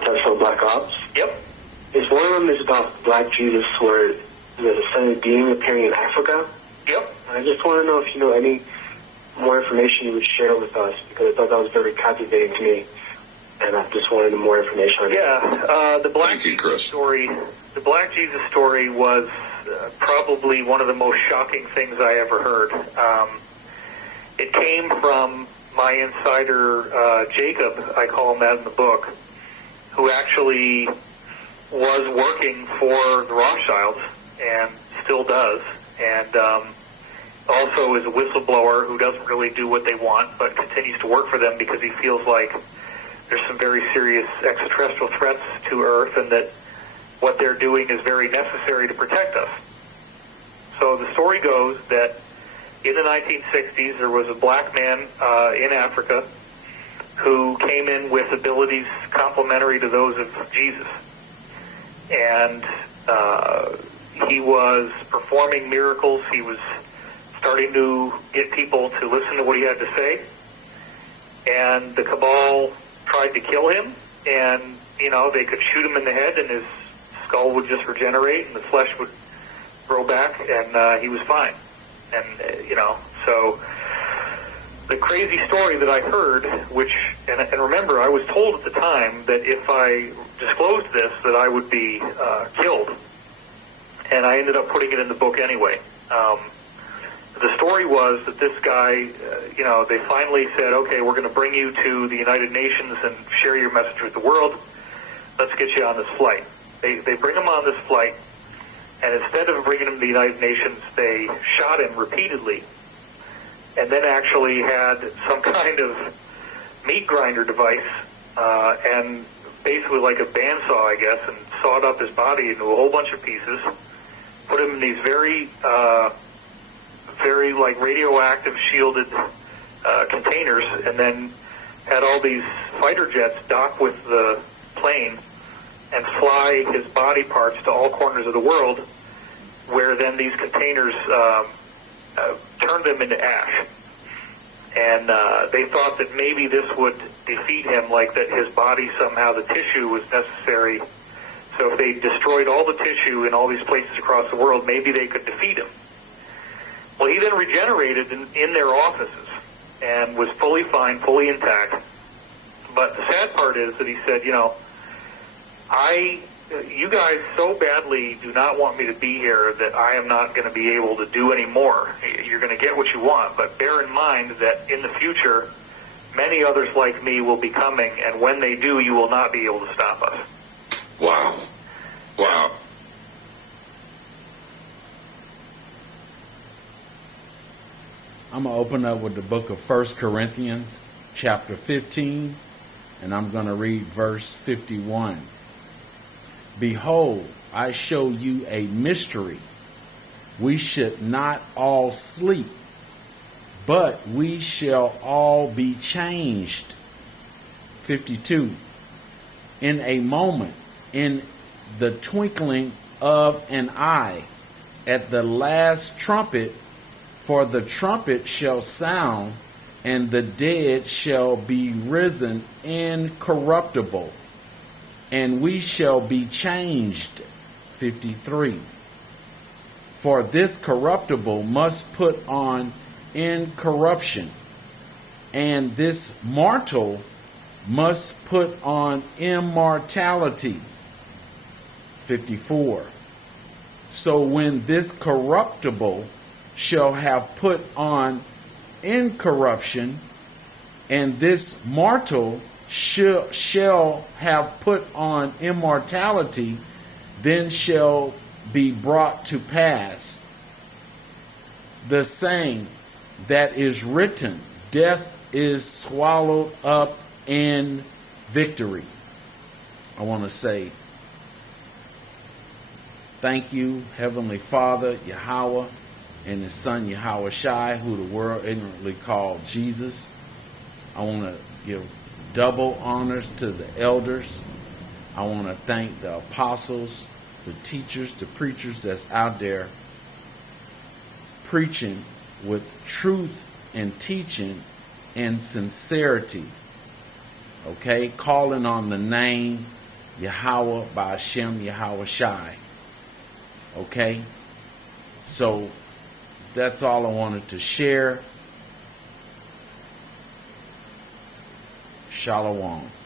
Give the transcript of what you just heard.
Context for Black Ops. Yep. Is one of them is about Black Jesus, where there's a sunny beam appearing in Africa. Yep. I just want to know if you know any more information you would share with us, because I thought that was very captivating to me, and I just wanted more information on it. Yeah, the Black Jesus story. The Black Jesus story was probably one of the most shocking things I ever heard. It came from my insider, Jacob, I call him that in the book, who actually was working for the Rothschilds and still does, and also is a whistleblower who doesn't really do what they want but continues to work for them because he feels like there's some very serious extraterrestrial threats to Earth and that what they're doing is very necessary to protect us. So the story goes that in the 1960s, there was a black man in Africa who came in with abilities complementary to those of Jesus. And he was performing miracles. He was starting to get people to listen to what he had to say. And the cabal tried to kill him. And, you know, they could shoot him in the head and his skull would just regenerate and the flesh would grow back and he was fine. And, you know, so the crazy story that I heard, which, and remember, I was told at the time that if I disclosed this, that I would be killed. And I ended up putting it in the book anyway. The story was that this guy, you know, they finally said, okay, we're going to bring you to the United Nations and share your message with the world. Let's get you on this flight. They bring him on this flight. And instead of bringing him to the United Nations, they shot him repeatedly and then actually had some kind of meat grinder device and basically like a bandsaw, I guess, and sawed up his body into a whole bunch of pieces, put him in these very like radioactive shielded containers, and then had all these fighter jets dock with the plane and fly his body parts to all corners of the world, where then these containers turned him into ash. And they thought that maybe this would defeat him, like that his body somehow, the tissue was necessary. So if they destroyed all the tissue in all these places across the world, maybe they could defeat him. Well, he then regenerated in their offices and was fully fine, fully intact. But the sad part is that he said, you know, you guys so badly do not want me to be here that I am not going to be able to do any more. You're going to get what you want, but bear in mind that in the future, many others like me will be coming, and when they do, you will not be able to stop us. Wow. Wow. I'm going to open up with the book of 1 Corinthians, chapter 15, and I'm going to read verse 51. Behold, I show you a mystery. We should not all sleep, but we shall all be changed. 52. In a moment, in the twinkling of an eye, at the last trumpet, for the trumpet shall sound, and the dead shall be risen incorruptible, and we shall be changed. 53. For this corruptible must put on incorruption, and this mortal must put on immortality. 54. So when this corruptible shall have put on incorruption, and this mortal shall have put on immortality, then shall be brought to pass the saying that is written, death is swallowed up in victory. I want to say thank you, Heavenly Father, Yahweh, and His Son, Yahweh Shai, who the world ignorantly called Jesus. I want to give double honors to the elders. I want to thank the apostles, the teachers, the preachers that's out there preaching with truth and teaching and sincerity. Okay, calling on the name Yahweh by Hashem Yahweh Shai. Okay? So that's all I wanted to share. Shalom.